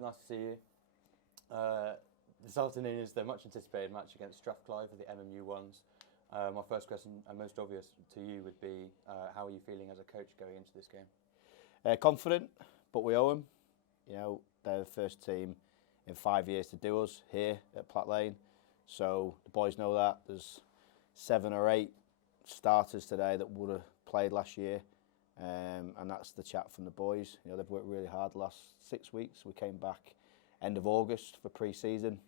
Nice to see you. This afternoon is the much anticipated match against Strathclyde for the MMU ones. My first question, and most obvious to you, would be how are you feeling as a coach going into this game? Confident, but we owe them. You know, they're the first team in 5 years to do us here at Platt Lane. So the boys know that. There's 7 or 8 starters today that would have played last year. And that's the chat from the boys. You know, they've worked really hard the last 6 weeks. We came back end of August for pre-season.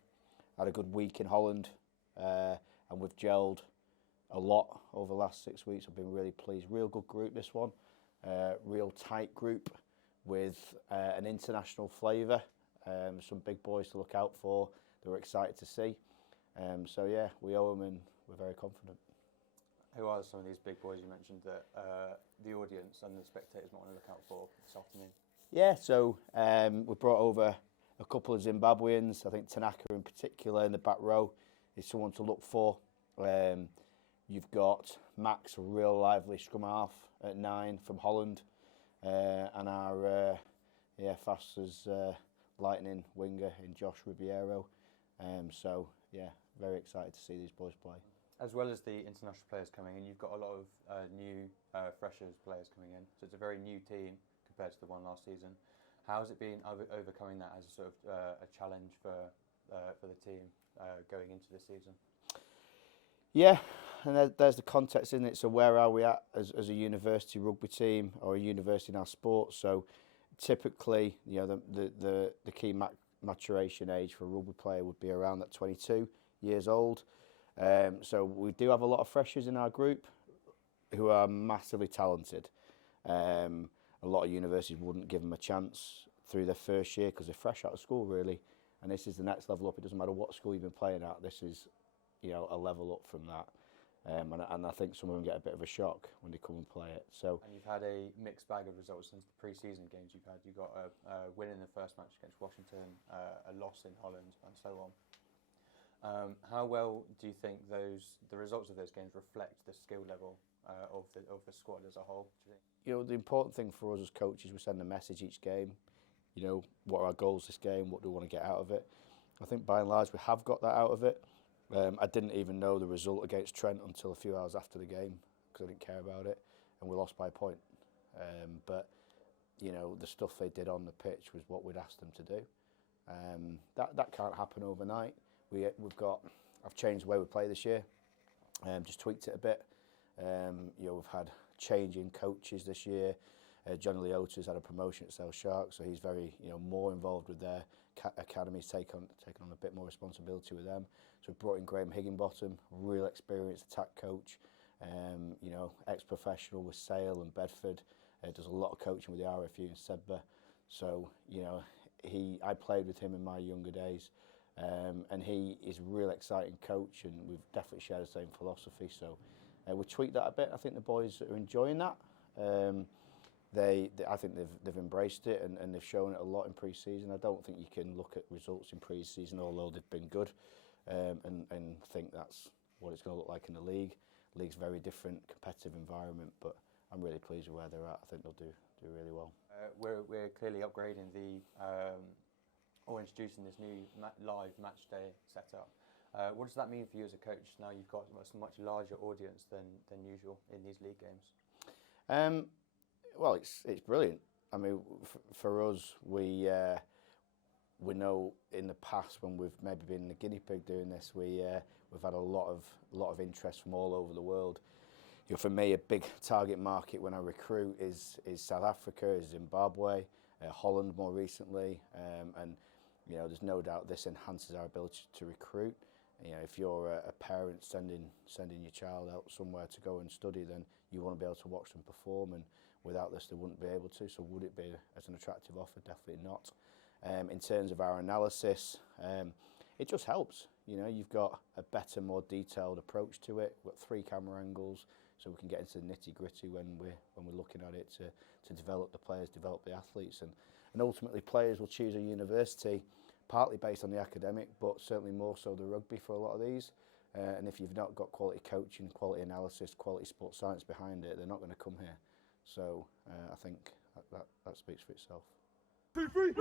Had a good week in Holland, and we've gelled a lot over the last 6 weeks. I've been really pleased. Real good group, this one. Real tight group with an international flavour. Some big boys to look out for that we're excited to see. So yeah, we owe them and we're very confident. Who are some of these big boys you mentioned that the audience and the spectators might want to look out for this afternoon? Yeah, so we brought over a couple of Zimbabweans. I think Tanaka in particular in the back row is someone to look for. You've got Max, a real lively scrum half at 9 from Holland, and our fast as lightning winger in Josh Ribeiro. So yeah, very excited to see these boys play. As well as the international players coming in, you've got a lot of new freshers players coming in. So it's a very new team compared to the one last season. How has it been overcoming that as a sort of a challenge for the team going into this season? Yeah, and there's the context in it. So where are we at as a university rugby team or a university in our sport? So typically, you know, the key maturation age for a rugby player would be around that 22 years old. So we do have a lot of freshers in our group who are massively talented. A lot of universities wouldn't give them a chance through their first year because they're fresh out of school, really. And this is the next level up. It doesn't matter what school you've been playing at. This is, you know, a level up from that. And I think some of them get a bit of a shock when they come and play it. So. And you've had a mixed bag of results since the pre-season games you've had. You got a win in the first match against Washington, a loss in Holland, and so on. How well do you think the results of those games reflect the skill level of the squad as a whole? Do you think? You know, the important thing for us as coaches, we send a message each game. You know, what are our goals this game? What do we want to get out of it? I think by and large we have got that out of it. I didn't even know the result against Trent until a few hours after the game because I didn't care about it, and we lost by a point. But you know, the stuff they did on the pitch was what we'd asked them to do. That can't happen overnight. I've changed the way we play this year. Just tweaked it a bit. You know, we've had changing coaches this year. Johnny Leota's had a promotion at South Sharks, so he's very, you know, more involved with their academies, taking on a bit more responsibility with them. So we've brought in Graham Higginbottom, real experienced attack coach. You know, ex-professional with Sale and Bedford. Does a lot of coaching with the RFU and Sedbergh. So you know, I played with him in my younger days. And he is a real exciting coach, and we've definitely shared the same philosophy. So we tweaked that a bit. I think the boys are enjoying that. I think they've embraced it and they've shown it a lot in pre-season. I don't think you can look at results in pre-season, although they've been good, and think that's what it's going to look like in the league. League's a very different, competitive environment, but I'm really pleased with where they're at. I think they'll do really well. We're clearly upgrading or introducing this new live match day setup. What does that mean for you as a coach? Now you've got a much larger audience than usual in these league games. Well, it's brilliant. I mean, for us, we know in the past when we've maybe been the guinea pig doing this, we've had a lot of interest from all over the world. You know, for me, a big target market when I recruit is South Africa, is Zimbabwe, Holland more recently, and you know, there's no doubt this enhances our ability to recruit. You know, if you're a parent sending your child out somewhere to go and study, then you want to be able to watch them perform, and without this they wouldn't be able to. So would it be as an attractive offer? Definitely not. In terms of our analysis, it just helps. You know, you've got a better, more detailed approach to it. We've got 3 camera angles, so we can get into the nitty-gritty when we're looking at it to develop the players, develop the athletes, and ultimately players will choose a university partly based on the academic, but certainly more so the rugby for a lot of these. And if you've not got quality coaching, quality analysis, quality sports science behind it, they're not going to come here. So I think that speaks for itself. 3, 3,